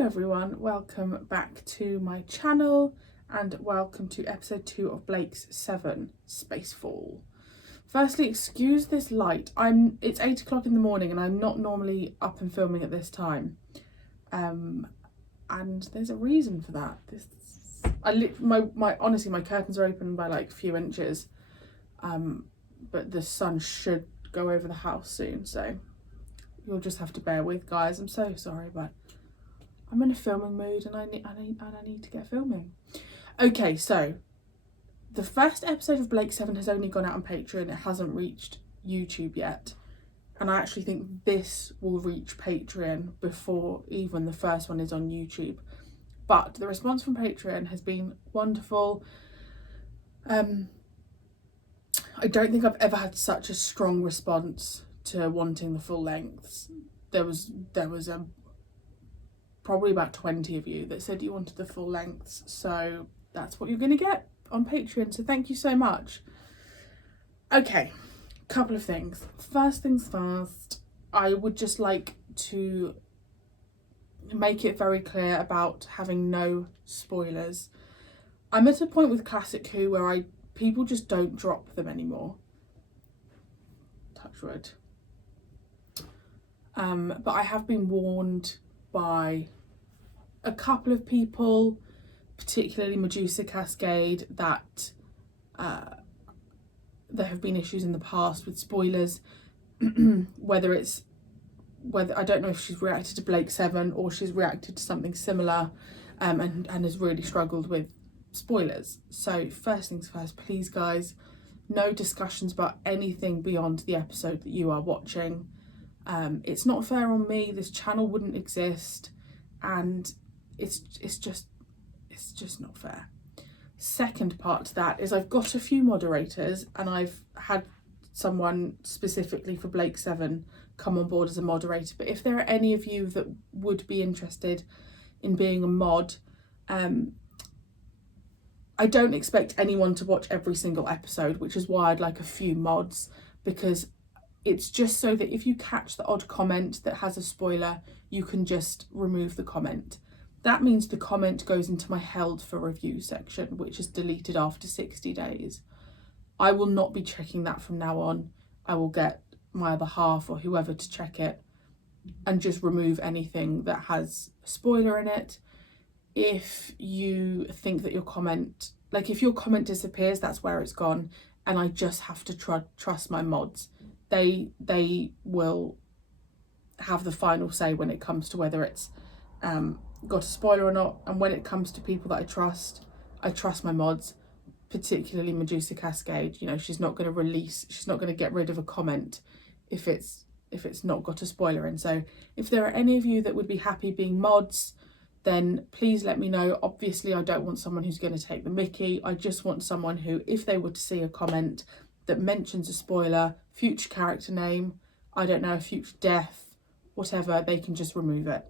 Hello everyone, welcome back to my channel and welcome to episode 2 of Blake's 7 Spacefall. Firstly, excuse this light. It's 8 o'clock in the morning and I'm not normally up and filming at this time. And there's a reason for that. Honestly, my curtains are open by like a few inches. But the sun should go over the house soon, so you'll just have to bear with, guys. I'm so sorry, but I'm in a filming mood and I need to get filming. Okay, so the first episode of Blake 7 has only gone out on Patreon. It hasn't reached YouTube yet. And I actually think this will reach Patreon before even the first one is on YouTube. But the response from Patreon has been wonderful. I don't think I've ever had such a strong response to wanting the full lengths. There was probably about 20 of you that said you wanted the full lengths, so that's what you're going to get on Patreon, so thank you so much. Okay, couple of things. First things first, I would just like to make it very clear about having no spoilers. I'm at a point with Classic Who where people just don't drop them anymore. Touch wood. But I have been warned by a couple of people, particularly Medusa Cascade, that there have been issues in the past with spoilers. whether I don't know if she's reacted to Blake 7 or she's reacted to something similar, and has really struggled with spoilers. So first things first, please guys, no discussions about anything beyond the episode that you are watching. It's not fair on me. This channel wouldn't exist, and it's just not fair. Second part to that is I've got a few moderators, and I've had someone specifically for Blake 7 come on board as a moderator. But if there are any of you that would be interested in being a mod, I don't expect anyone to watch every single episode, which is why I'd like a few mods, because it's just so that if you catch the odd comment that has a spoiler, you can just remove the comment. That means the comment goes into my held for review section, which is deleted after 60 days. I will not be checking that from now on. I will get my other half or whoever to check it and just remove anything that has a spoiler in it. If you think that your comment, if your comment disappears, that's where it's gone, and I just have to trust my mods. They will have the final say when it comes to whether it's got a spoiler or not. And when it comes to people that I trust my mods, particularly Medusa Cascade. You know, she's not going to get rid of a comment if it's not got a spoiler in. So if there are any of you that would be happy being mods, then please let me know. Obviously, I don't want someone who's going to take the mickey. I just want someone who, if they were to see a comment that mentions a spoiler, future character name, I don't know, future death, whatever, they can just remove it.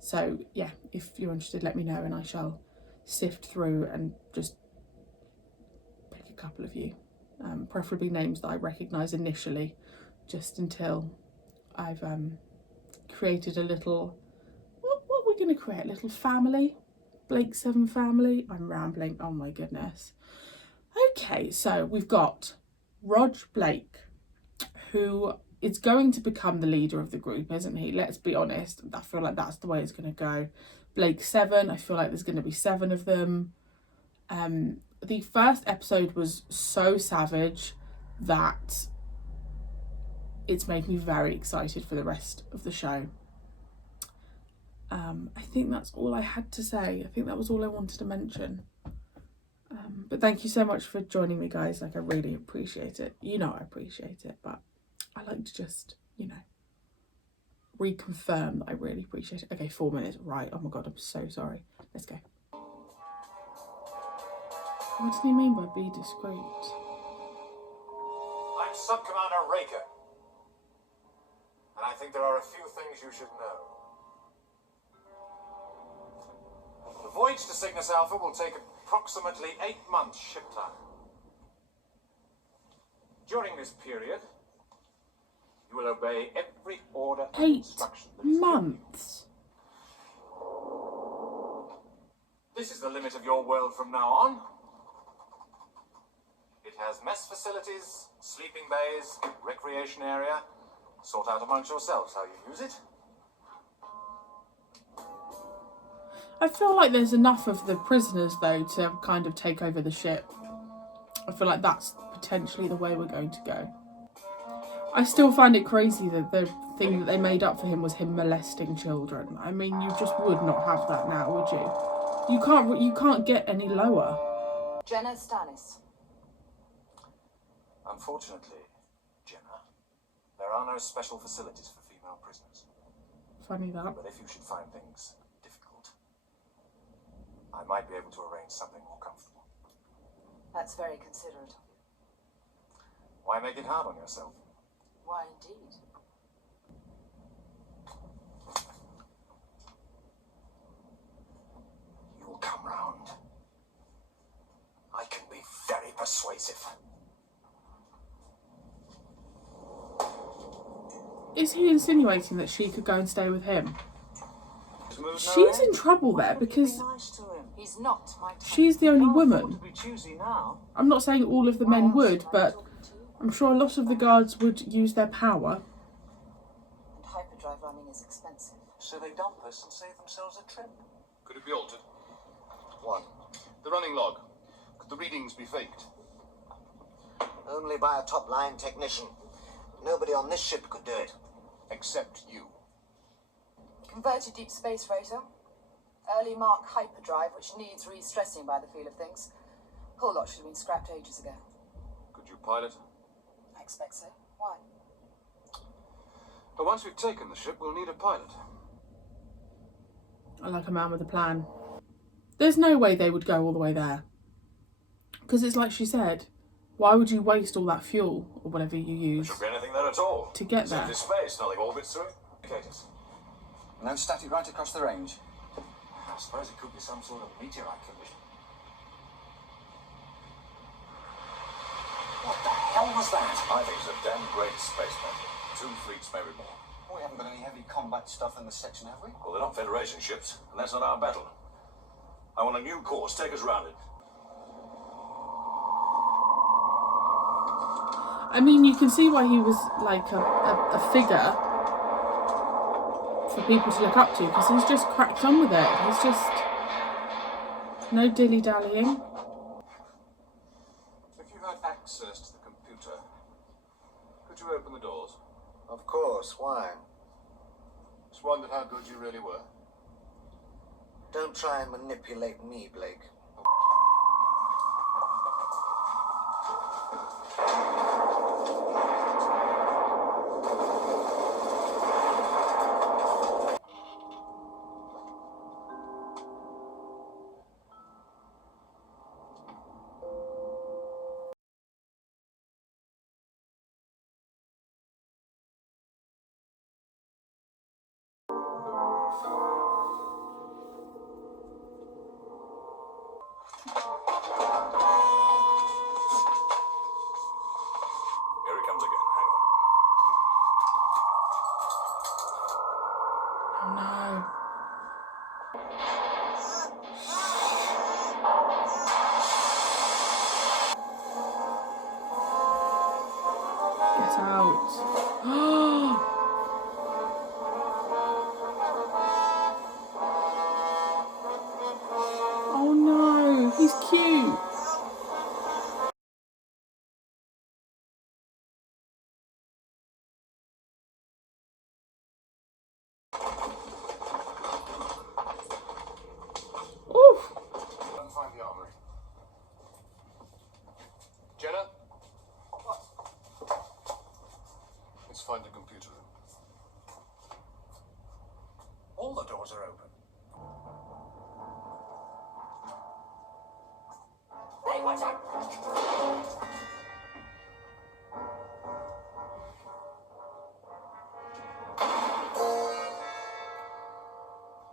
So yeah, if you're interested, let me know and I shall sift through and just pick a couple of you, preferably names that I recognise initially, just until I've created a little, what we're going to create, a little family, Blake 7 family. I'm rambling, oh my goodness. Okay, so we've got Rog Blake, who is going to become the leader of the group, isn't he? Let's be honest. I feel like that's the way it's going to go. Blake 7, I feel like there's going to be 7 of them. The first episode was so savage that it's made me very excited for the rest of the show. I think that's all I had to say. I think that was all I wanted to mention. But thank you so much for joining me, guys. I really appreciate it. You know I appreciate it, but I like to just, reconfirm that I really appreciate it. Okay, 4 minutes, right. Oh my God, I'm so sorry. Let's go. What does he mean by be discreet? I'm Sub-Commander Raker, and I think there are a few things you should know. The voyage to Cygnus Alpha will take approximately 8 months ship time. During this period, you will obey every order and 8 instruction that is given you. months? This is the limit of your world from now on. It has mess facilities, sleeping bays, recreation area. Sort out amongst yourselves how you use it. I feel like there's enough of the prisoners, though, to kind of take over the ship. I feel like that's potentially the way we're going to go. I still find it crazy that the thing that they made up for him was him molesting children. I mean, you just would not have that now, would you? You can't get any lower. Jenna Stannis. Unfortunately, Jenna, there are no special facilities for female prisoners. Funny that. But if you should find things difficult, I might be able to arrange something more comfortable. That's very considerate of you. Why make it hard on yourself? Why, indeed. You'll come round. I can be very persuasive. Is he insinuating that she could go and stay with him? She's in trouble there because He's not my type. she's the only woman. I'm not saying all of the men would, but I'm sure a lot of the guards would use their power. And hyperdrive running is expensive. So they dump us and save themselves a trip. Could it be altered? What? The running log. Could the readings be faked? Only by a top-line technician. Nobody on this ship could do it. Except you. Converted deep space freighter. Early Mark hyperdrive, which needs re-stressing by the feel of things. Whole lot should have been scrapped ages ago. Could you pilot? I expect so. Why? But once we've taken the ship, we'll need a pilot. I like a man with a plan. There's no way they would go all the way there. Because it's like she said, why would you waste all that fuel, or whatever you There use, shouldn't be anything there at all. to get It's there? empty space, nothing orbits through it. Indicators. No static right across the range. I suppose it could be some sort of meteorite collision. What the hell was that? I think it's a damn great space battle. 2 fleets, maybe more. We haven't got any heavy combat stuff in this section, have we? Well, they're not Federation ships, and that's not our battle. I want a new course. Take us round it. I mean, you can see why he was like a figure for people to look up to, because he's just cracked on with it. He's just no dilly-dallying. If you had access to the computer, could you open the doors? Of course, why? Just wondered how good you really were. Don't try and manipulate me, Blake. Here he comes again. Hang on. Oh no. Get out. Oh no, he's cute. Oof. Go and find the armory. Jenna? What? Let's find the computer room. All the doors are open. Hey, watch out!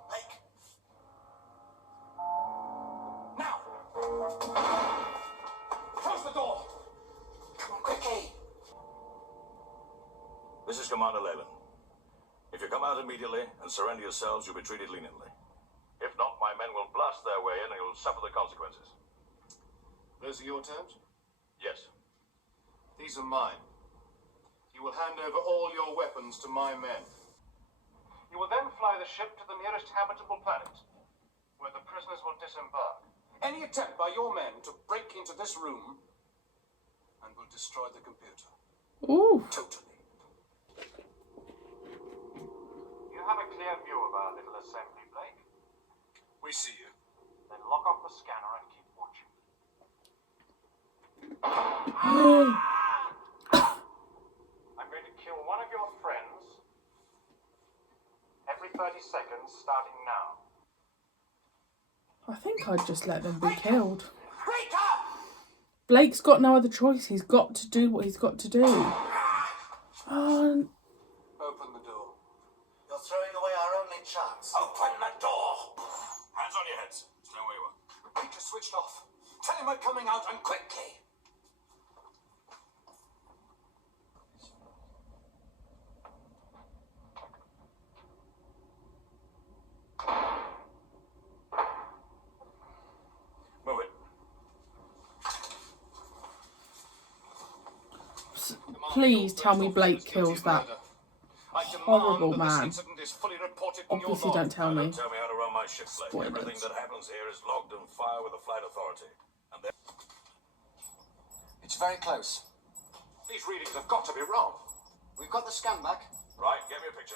Blake! Now! Close the door! Come on, quickly! This is Commander Leyland. If you come out immediately and surrender yourselves, you'll be treated leniently. If not, my men will blast their way in and you'll will suffer the consequences. Those are your terms? Yes. These are mine. You will hand over all your weapons to my men. You will then fly the ship to the nearest habitable planet, where the prisoners will disembark. Any attempt by your men to break into this room and will destroy the computer. Ooh. Totally. You have a clear view of our little assembly, Blake. We see you. Then lock off the scanner and keep watching. I'm going to kill one of your friends every 30 seconds starting now. I think I'd just let them be killed. Wake up! Blake's got no other choice. He's got to do what he's got to do. Open the door. You're throwing away our only chance. Open the door! Hands on your heads. Stay where you are. Peter switched off. Tell him we're coming out and quickly. Move it. Please tell me Blake kills that horrible man. Obviously don't tell me. Don't tell me how to run my ship, Blake. Spoilers. Everything that happens here is logged and filed with the flight authority. And It's very close. These readings have got to be wrong. We've got the scan back. right, get me a picture.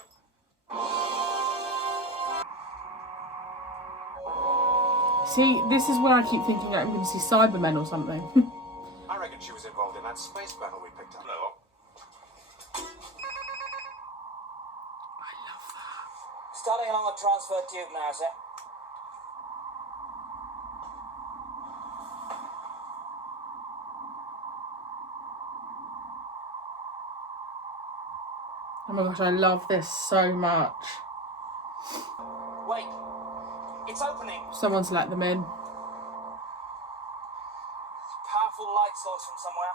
See, this is where I keep thinking I'm going to see Cybermen or something. I reckon she was involved in that space battle we picked up. No. Starting along the transfer tube now, sir. Oh my gosh, I love this so much. Wait. It's opening. Someone's let them in. Powerful light source from somewhere.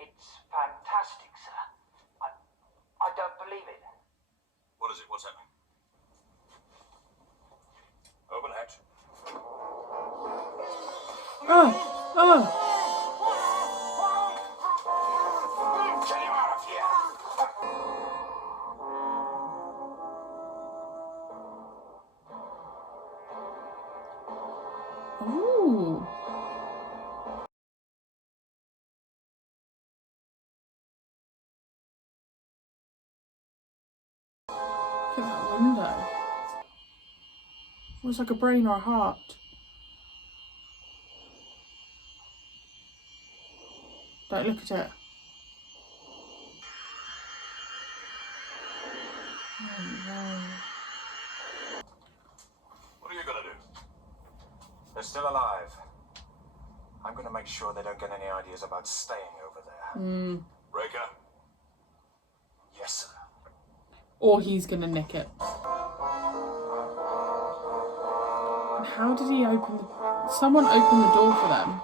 It's fantastic, sir. I don't believe it. What is it? What's happening? Open hatch. Oh. Get him out of here! Ooh. Look at that window. Looks like a brain or a heart. Don't look at it. Oh no. What are you going to do? They're still alive. I'm going to make sure they don't get any ideas about staying over there. Breaker? Yes, sir. Or he's gonna nick it. And how did he open the... Someone opened the door for them.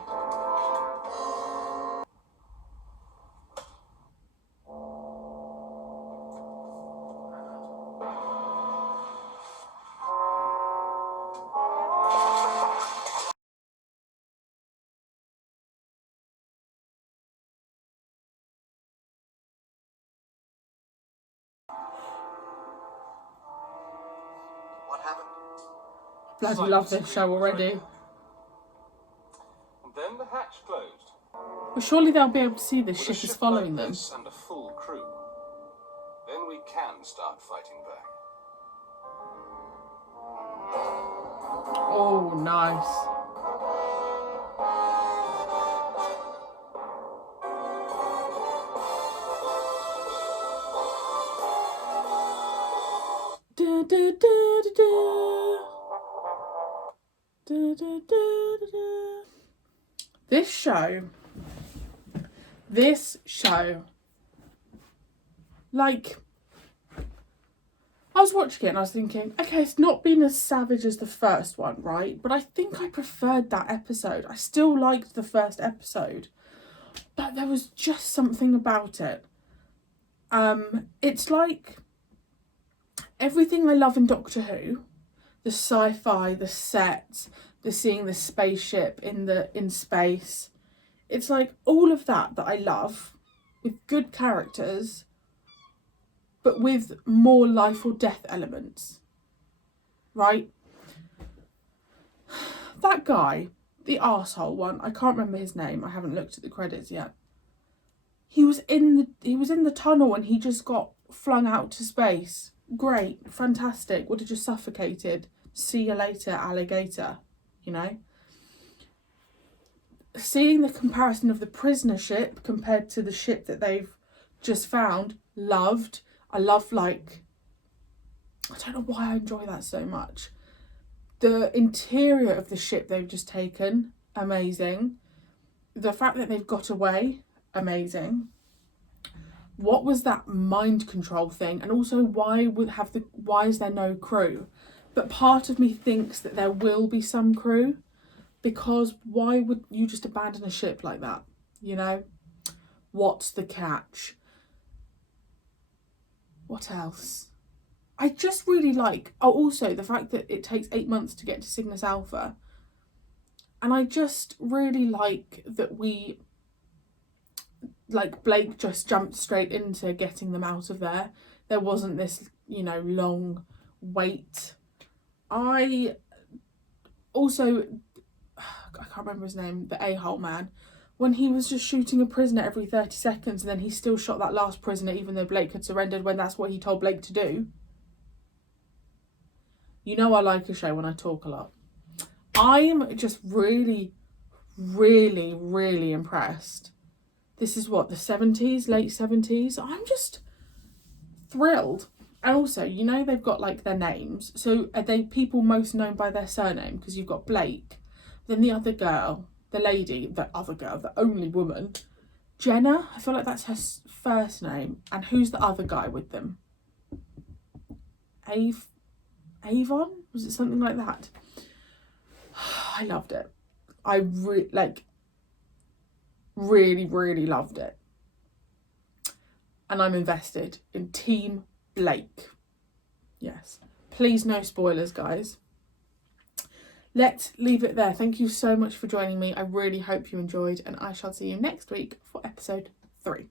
What happened? Bloody love this show already. And then the hatch closed. But surely they'll be able to see this With a ship is ship following like them. this and a full crew, then we can start fighting back. Oh, nice. Da, da, da, da, da. Da, da, da, da, da. This show, like, I was watching it and I was thinking, okay, it's not been as savage as the first one, right? But I think I preferred that episode. I still liked the first episode, but there was just something about it. It's like everything I love in Doctor Who, the sci-fi, the sets, the seeing the spaceship in space, it's like all of that I love, with good characters, but with more life or death elements, right? That guy, the arsehole one, I can't remember his name, I haven't looked at the credits yet. He was in the tunnel and he just got flung out to space. Great, fantastic, would have just suffocated. See you later, alligator, you know? Seeing the comparison of the prisoner ship compared to the ship that they've just found, loved. I love, like, I don't know why I enjoy that so much. The interior of the ship they've just taken, amazing. The fact that they've got away, amazing. What was that mind control thing? And also, why is there no crew? But part of me thinks that there will be some crew, because why would you just abandon a ship like that? You know? What's the catch? What else? I just really like, also the fact that it takes 8 months to get to Cygnus Alpha. And I just really like that Blake just jumped straight into getting them out of there. There wasn't this, you know, long wait. I can't remember his name, the a-hole man, when he was just shooting a prisoner every 30 seconds and then he still shot that last prisoner even though Blake had surrendered when that's what he told Blake to do. You know I like a show when I talk a lot. I'm just really, really, really impressed. This is what, the 70s, late 70s? I'm just thrilled. And also, you know, they've got like their names. So are they people most known by their surname? Because you've got Blake, then the other girl, the lady, the other girl, the only woman, Jenna. I feel like that's her first name. And who's the other guy with them? Avon? Was it something like that? I loved it. I really, really loved it. And I'm invested in Team Blake. Yes. Please no spoilers, guys. Let's leave it there. Thank you so much for joining me. I really hope you enjoyed, and I shall see you next week for episode 3.